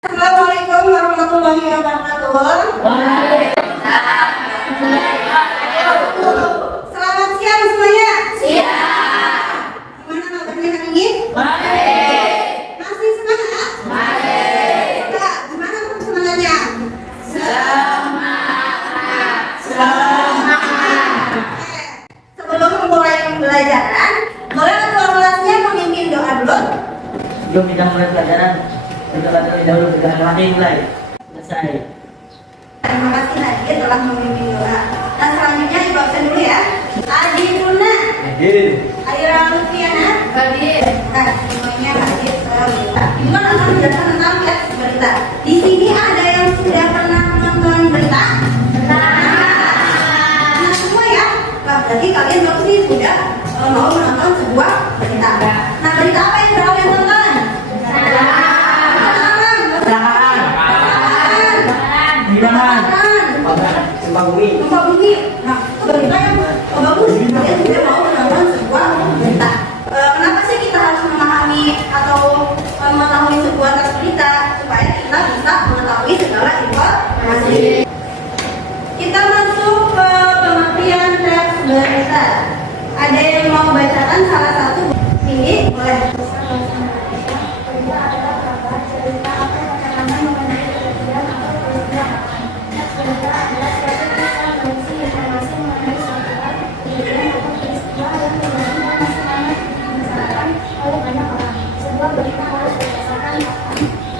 Assalamualaikum warahmatullahi wabarakatuh. Selamat siang semuanya. Siap. Gimana kabarnya hari ini? Baik. Masih semangat? Baik. Enggak, gimana semangatnya? Semangat. Oke. Sebelum memulai pembelajaran, boleh ketua kelasnya memimpin doa dulu? Sebelum kita mulai pelajaran, kita terlebih dahulu dengan lagi mulai. Selesai. Terima kasih Nadia telah memimpin doa. Nah selanjutnya ibu absen dulu ya. Adi Luna, Hadir. Aira Lufiana, Hadir. nah semuanya hadir selalu. Ibu kan akan menjelaskan tentang teks berita. Di sini ada yang sudah pernah menonton berita? Nah semua ya. Nah, berarti kalian pasti sudah mau menonton sebuah berita. Nah berita apa yang kalian tonton? Hidangan. Gempa bumi. Gempa bumi. Nah, itu berita yang bagus. Kalian sudah mau menonton sebuah berita. Kenapa sih kita harus memahami atau mengetahui sebuah teks berita supaya kita bisa mengetahui segala informasi. Kita masuk ke pengertian teks berita. Ada yang mau bacakan salah satu? Ini boleh.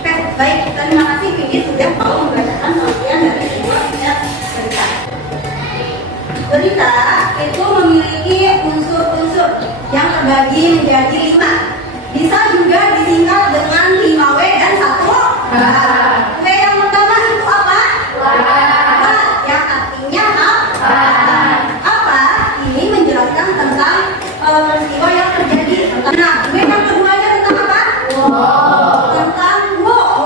Oke, baik. Terima kasih Vivi sudah mau membacakan pengertian dari sebuah berita. Berita itu memiliki unsur-unsur yang terbagi menjadi 5. Bisa juga disingkat dengan 5W dan 1 W. Yang pertama itu apa? Yang artinya apa? Apa? Ini menjelaskan tentang peristiwa yang terjadi. Nah, W yang keduanya tentang apa? Tentang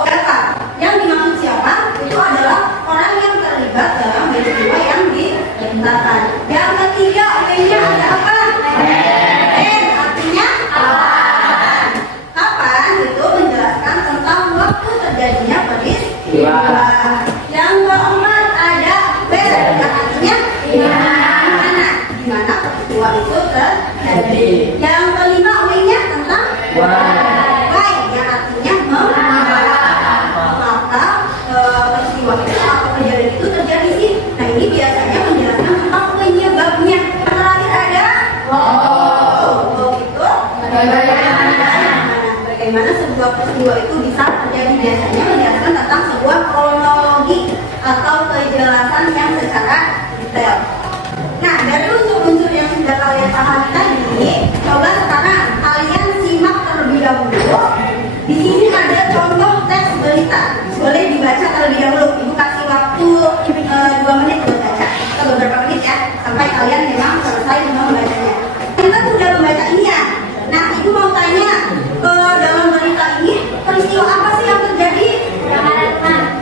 siapa? Yang dimaksud siapa? Itu adalah orang yang terlibat dalam peristiwa yang diceritakan. Yang ketiga, W-nya ada apa? Artinya kapan? Kapan itu menjelaskan tentang waktu terjadinya peristiwa. Yang keempat ada B, yang artinya di mana peristiwa itu terjadi. Yang kelima, W-nya tentang why, yang artinya mengapa peristiwa itu atau kejadian itu terjadi sih. Nah ini biasanya menjelaskan tentang penyebabnya. Yang terakhir ada itu bagaimana sebuah peristiwa itu bisa terjadi. Biasanya menjelaskan tentang sebuah kronologi atau kejelasan yang secara detail. Nah dari unsur-unsur yang sudah kalian pahami tadi, coba sekarang kalian simak terlebih dahulu. Di sini ada contoh teks berita. Boleh dibaca terlebih dahulu. Ibu kasih waktu 2 menit buat baca. Atau beberapa menit ya, sampai kalian memang selesai membacanya. Kita sudah membaca ini ya. Nah, ibu mau tanya, dalam berita ini peristiwa apa sih yang terjadi?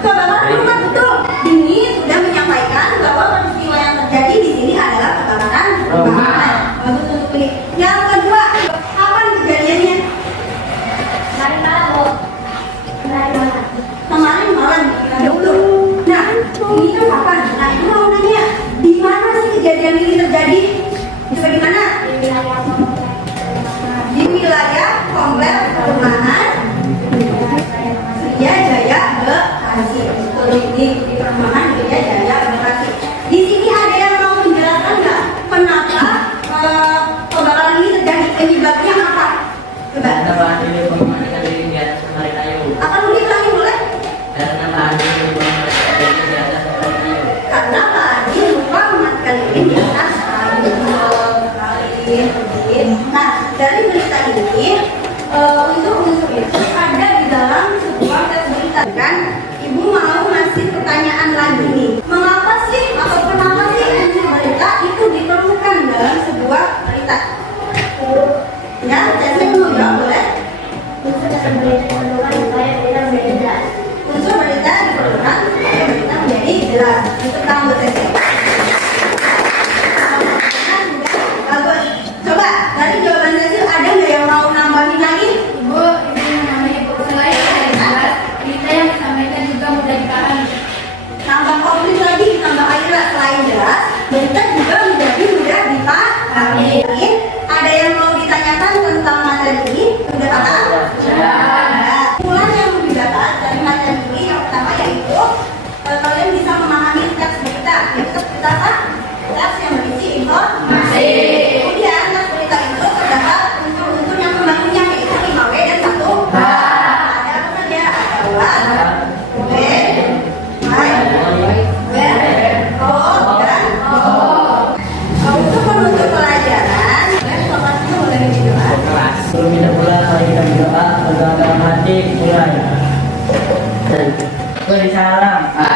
Kebakaran rumah, betul. Ini sudah menyampaikan bahwa peristiwa yang terjadi di sini adalah kebakaran rumah. Bagus untuk ini. Yang kedua, kapan kejadiannya? Kemarin malam dulu. Nah, ini kan kapan? Nah, ibu mau nanya, di mana sih kejadian ini terjadi? Coba di mana? Di wilayah komplek perumahan Surya Jaya Bekasi. Betul, di perumahan Surya Jaya Bekasi. Di sini ada yang mau menjelaskan nggak kenapa kebakaran ini terjadi? Penyebabnya apa? Coba. Kenapa ini pemandikan diri di atas lemari kayu? Akan ulangi boleh? Karena Adi lupa mematikan diri di atas lemari kayu. Karena Pak Adi lupa mematikan lilin di atas kayu. Nah, dari berita ini unsur-unsur itu ada di dalam sebuah teks berita. Kan, ibu mau ngasih pertanyaan lagi nih. Mengapa sih atau kenapa sih unsur berita itu diperlukan dalam sebuah berita? Ya, jadi mau jawab boleh? Unsur berita diperlukan supaya berita menjadi jelas. Unsur berita diperlukan supaya berita menjadi jelas. Untuk kamu sesi. Bagus. Coba dari jawaban sesi ada nggak yang mau nambahin lagi? Bu, ini namanya mulai. Beri salam.